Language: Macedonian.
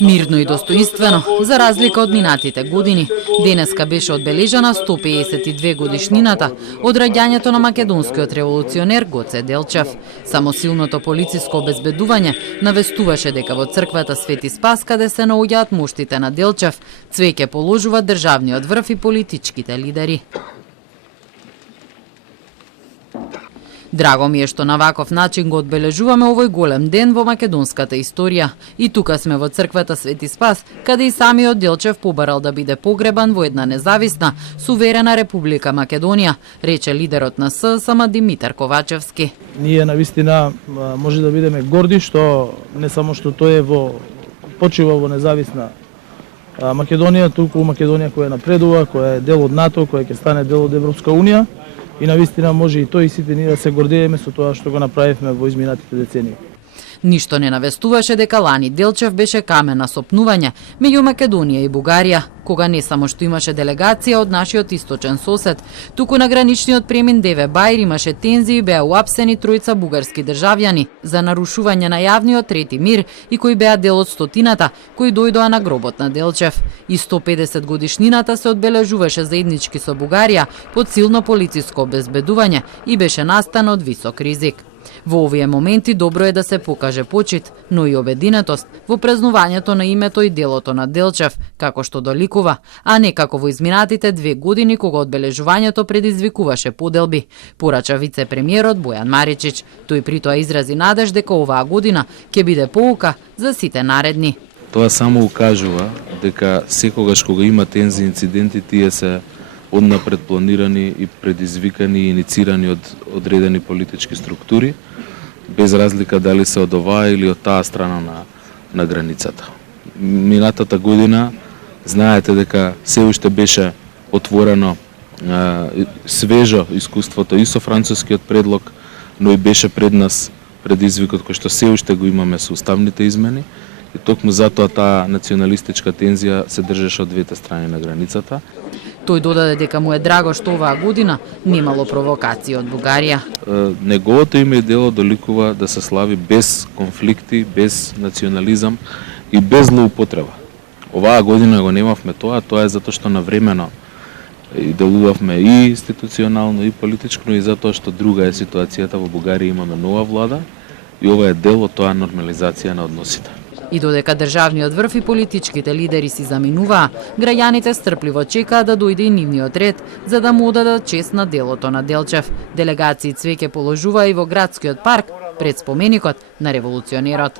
Мирно и достоинствено, за разлика од минатите години, денеска беше одбележана 152 годишнината од раѓањето на македонскиот револуционер Гоце Делчев. Само силното полициско обезбедување навестуваше дека во црквата Свети Спас, каде се наоѓаат моштите на Делчев, цвеќе положуваат државниот врв и политичките лидери. Драго ми е што на ваков начин го одбележуваме овој голем ден во македонската историја. И тука сме во црквата Свети Спас, каде и самиот Делчев побарал да биде погребан во една независна, суверена Република Македонија, рече лидерот на ССМ Димитар Ковачевски. Ние навистина може да бидеме горди што не само што тој е почива во независна Македонија, туку Македонија која напредува, која е дел од НАТО, која ќе стане дел од Европска унија. И навистина може и тој и сите ние да се гордееме со тоа што го направивме во изминатите децении. Ништо не навестуваше дека лани Делчев беше камен на сопнување меѓу Македонија и Бугарија, кога не само што имаше делегација од нашиот источен сосед, туку на граничниот премин Деве Баир имаше тензии и беа уапсени тројца бугарски државјани за нарушување на јавниот трети мир и кои беа дел од стотината кои дојдоа на гробот на Делчев. И 150 годишнината се одбележуваше заеднички со Бугарија под силно полициско обезбедување и беше настан од висок ризик. Во овие моменти добро е да се покаже почит, но и обединетост во празнувањето на името и делото на Делчев, како што доликува, а не како во изминатите 2 години кога одбележувањето предизвикуваше поделби, порача вице-премиерот Бојан Маричич. Тој притоа изрази надеж дека оваа година ќе биде поука за сите наредни. Тоа само укажува дека секогаш кога има тензи инциденти, тие се однапред планирани и предизвикани и иницирани од одредени политички структури, без разлика дали се од оваа или од таа страна на границата. Минатата година знаете дека се уште беше отворено свежо искуството и со францускиот предлог, но и беше пред нас предизвикот кој што се уште го имаме со уставните измени и токму затоа таа националистичка тензија се држеше од двете страни на границата. Тој додаде дека му е драго што оваа година немало провокации од Бугарија. Неговото име и дело доликува да се слави без конфликти, без национализам и без злоупотреба. Оваа година го немавме тоа е затоа што навремено и делувавме и институционално и политичко, но и затоа што друга е ситуацијата во Бугарија, имаме нова влада и ова е дел од тоа нормализација на односите. И додека државниот врв и политичките лидери си заминуваа, граѓаните стрпливо чекаа да дојде и нивниот ред, за да му одадат чест на делото на Делчев. Делегации цвеќе положуваа и во градскиот парк пред споменикот на револуционерот.